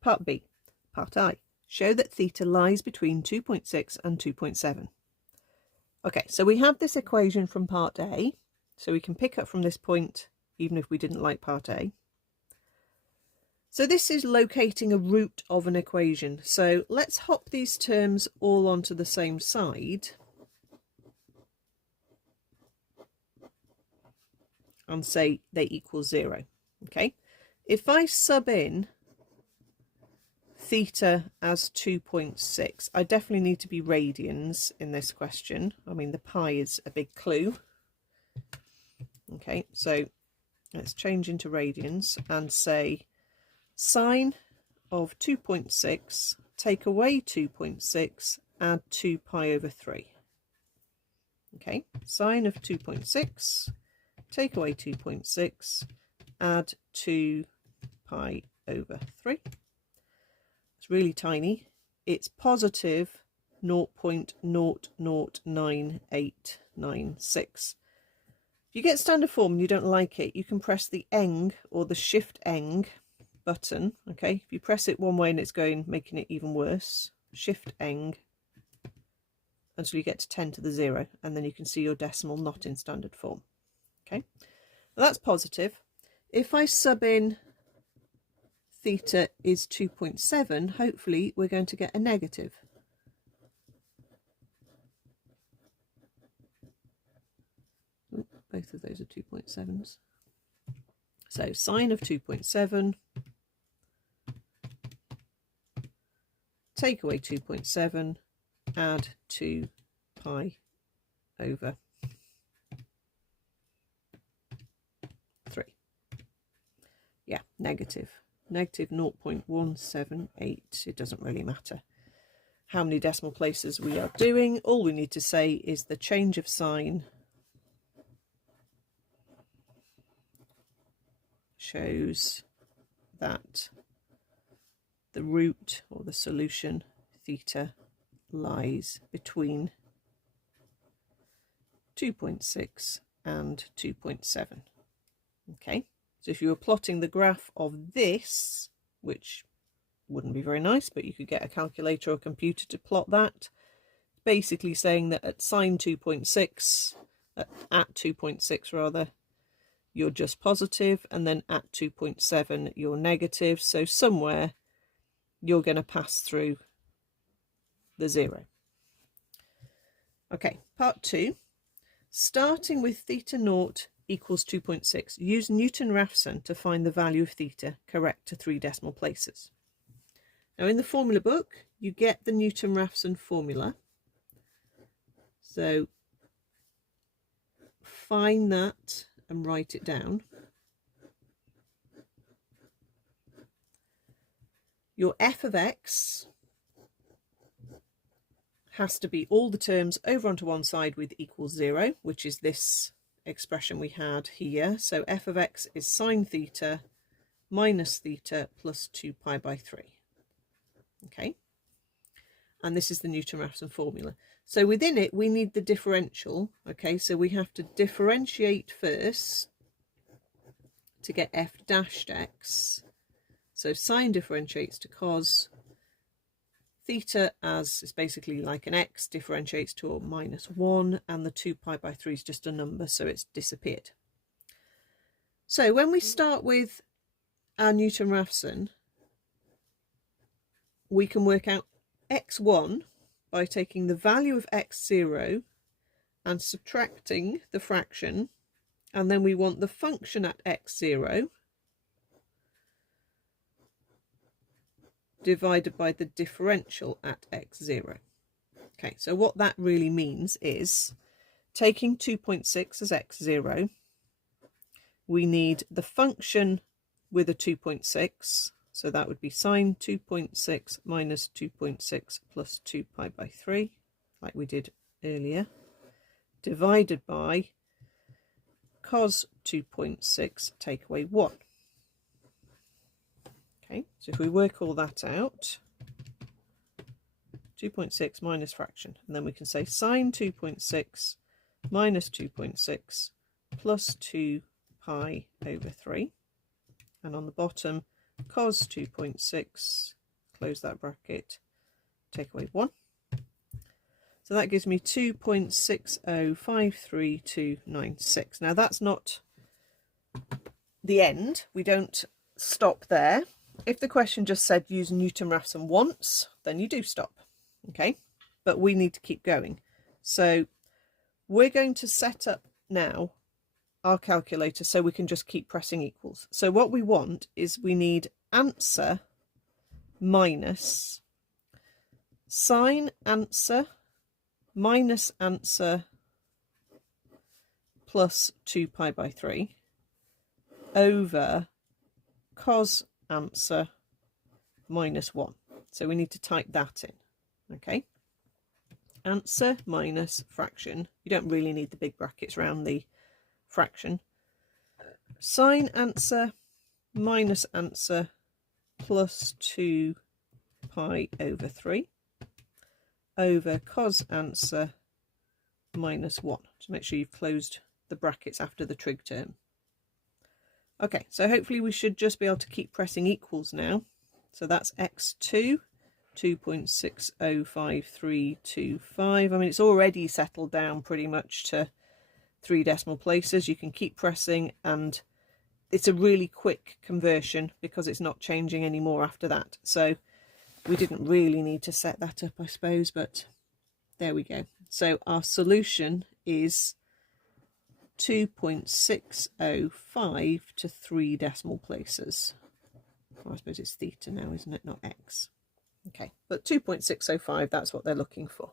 Part B. Part I. Show that theta lies between 2.6 and 2.7. Okay, so we have this equation from part A, so we can pick up from this point even if we didn't like part A. So this is locating a root of an equation. So let's hop these terms all onto the same side and say they equal 0. Okay, if I sub in theta as 2.6, I definitely need to be radians in this question. I mean, the pi is a big clue. Okay, so let's change into radians and say sine of 2.6, take away 2.6, add 2 pi over 3. Okay, sine of 2.6, take away 2.6, add 2 pi over 3. It's really tiny. It's positive 0.009896. If you get standard form and you don't like it, you can press the eng or the shift eng button. Okay, if you press it one way and it's going, making it even worse, shift eng until you get to 10 to the 0, and then you can see your decimal not in standard form. Okay, well, that's positive. If I sub in theta is 2.7, hopefully we're going to get a negative. Ooh, both of those are 2.7s. So sine of 2.7, take away 2.7, add 2 pi over 3. Yeah, negative 0.178. It doesn't really matter how many decimal places we are doing. All we need to say is the change of sign shows that the root or the solution theta lies between 2.6 and 2.7. Okay, so if you were plotting the graph of this, which wouldn't be very nice, but you could get a calculator or a computer to plot that, basically saying that at sine 2.6, at 2.6 rather, you're just positive, and then at 2.7 you're negative. So somewhere you're going to pass through the 0. Okay, part 2. Starting with theta naught equals 2.6, use Newton-Raphson to find the value of theta correct to 3 decimal places. Now in the formula book you get the Newton-Raphson formula, so find that and write it down. Your f of x has to be all the terms over onto one side with equals 0, which is this expression we had here. So f of x is sine theta minus theta plus 2 pi by 3. Okay, and this is the Newton-Raphson formula. So within it we need the differential. Okay, so we have to differentiate first to get f dashed x. So sine differentiates to cos, theta as is basically like an x differentiates to a -1, and the 2 pi by 3 is just a number, so it's disappeared. So when we start with our Newton-Raphson, we can work out x1 by taking the value of x0 and subtracting the fraction, and then we want the function at x0 divided by the differential at x0. Okay, so what that really means is taking 2.6 as x0, we need the function with a 2.6, so that would be sine 2.6 minus 2.6 plus 2 pi by 3, like we did earlier, divided by cos 2.6 take away 1. Okay, so if we work all that out, 2.6 minus fraction, and then we can say sine 2.6 minus 2.6 plus 2 pi over 3, and on the bottom cos 2.6, close that bracket, take away 1. So that gives me 2.6053296. Now that's not the end. We don't stop there. If the question just said use Newton-Raphson once, then you do stop. Okay, but we need to keep going. So we're going to set up now our calculator so we can just keep pressing equals. So what we want is we need answer minus sine answer minus answer plus 2 pi by 3 over cos answer minus 1. So we need to type that in. Okay, answer minus fraction. You don't really need the big brackets around the fraction. Sine answer minus answer plus 2 pi over 3 over cos answer minus 1. Just make sure you've closed the brackets after the trig term. Okay, so hopefully we should just be able to keep pressing equals now. So that's x2, 2.60532. I mean, it's already settled down pretty much to 3 decimal places. You can keep pressing, and it's a really quick conversion because it's not changing anymore after that. So we didn't really need to set that up, I suppose, but there we go. So our solution is 2.605 to 3 decimal places. Well, I suppose it's theta now, isn't it? Not x. Okay, but 2.605, that's what they're looking for.